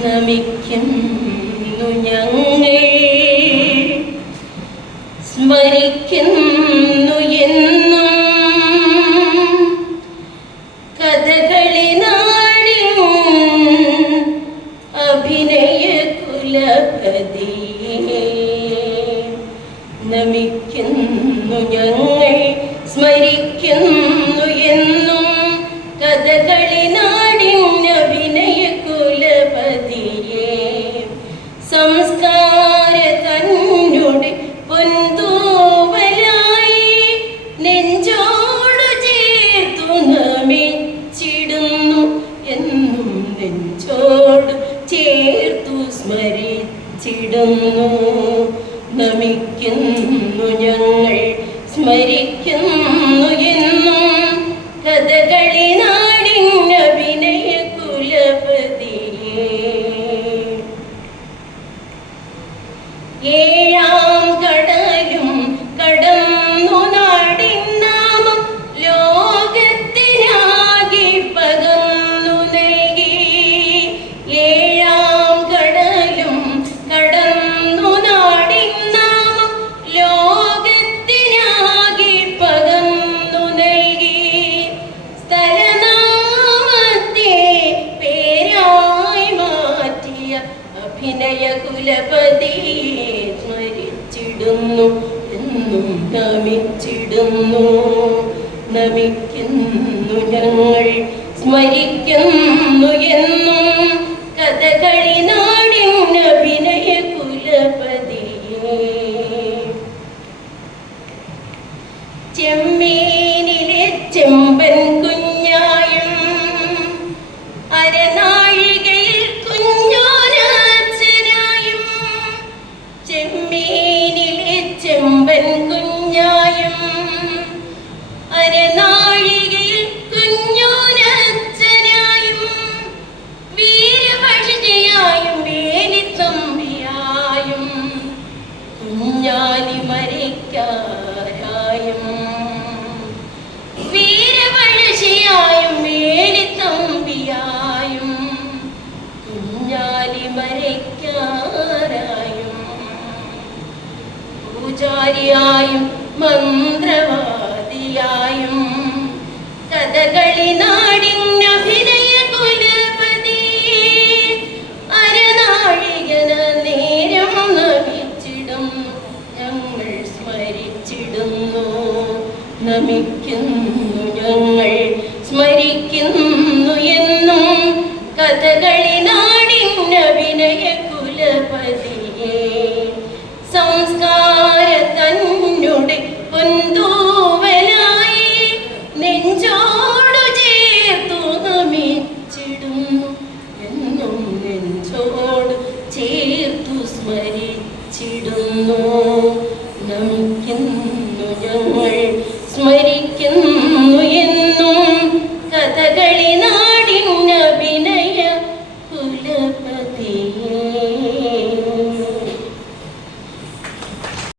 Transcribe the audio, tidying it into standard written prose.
നമിക്കുന്നു ഞങ്ങൾ, സ്മരിക്കുന്നു എന്നും കഥകളി നാടിൻ അഭിനയ കുലപതിയെ. നമിക്കുന്നു ഞങ്ങൾ, സ്മരിക്കുന്നു എന്നും കഥകളി നാടിൻ അഭിനയ കുലപതിയെ. സംസ്കാര തന്നുടെ പൊന്തൂവലായി നെഞ്ചോട് ചേർത്തു നമിച്ചിടുന്നു എന്നും, നെഞ്ചോട് ചേർത്തു സ്മരിച്ചിടുന്നു. നമിക്കുന്നു ഞങ്ങൾ, സ്മരിക്കുന്നു എന്നും കഥകളി നാടിൻ അഭിനയ കുലപതിയെ. ഏഴാം കടലും കടന്നു നാടിൻ നാമം ലോകത്തിനാകെ പകർന്നു നൽകി. ഏഴാം കടലും കടന്നു നാടിൻ നാമം ലോകത്തിനാകെ പകർന്നു നൽകി. സ്ഥലനാമത്തെ പേരായി മാറ്റിയ അഭിനയ കുലപതിയെ സ്മരിച്ചിടുന്നു എന്നും നമിച്ചിടുന്നു. നമിക്കുന്നു ഞങ്ങൾ, സ്മരിക്കുന്നു എന്നും കഥകളി നാടിൻ അഭിനയ കുലപതിയെ. ചെമ്മീനിലെ ചെമ്പൻ കുഞ്ഞായും അരനാഴികയിൽ കുഞ്ഞോനാച്ചനായും. ചെമ്മീനിലെ ചെമ്പൻ കുഞ്ഞായും അരനാഴികയിൽ കുഞ്ഞോനാച്ചനായും. വീരപക്ഷിയായും വേലിത്തമ്പിയായും കുഞ്ഞാലി മരയ്ക്കാരായും. വീരപക്ഷിയായും വേലിത്തമ്പിയായും കുഞ്ഞാലി മരയ്ക്കാരായും. പൂജാരിയായും മന്ത്രവാദിയായും കഥകളി നാടിൻ അഭിനയ കുലപതിയെ. അരനാഴികന നേരം നമിച്ചിടുന്നു ഞങ്ങൾ, സ്മരിച്ചിടുന്നു. നമിക്കുന്നു ഞങ്ങൾ, സ്മരിക്കുന്നു എന്നും കഥകളി നാടിൻ അഭിനയ കുലപതിയെ. സംസ്കാര തന്നുടെ പൊന്തൂവലായി നെഞ്ചോടു ചേർത്തു നമിച്ചിടുന്നു എന്നും, നെഞ്ചോട് ചേർത്തു സ്മരിച്ചിടുന്നു. നമിക്കുന്നു ഞങ്ങൾ, സ്മരിക്കുന്നു എന്നും കഥകളി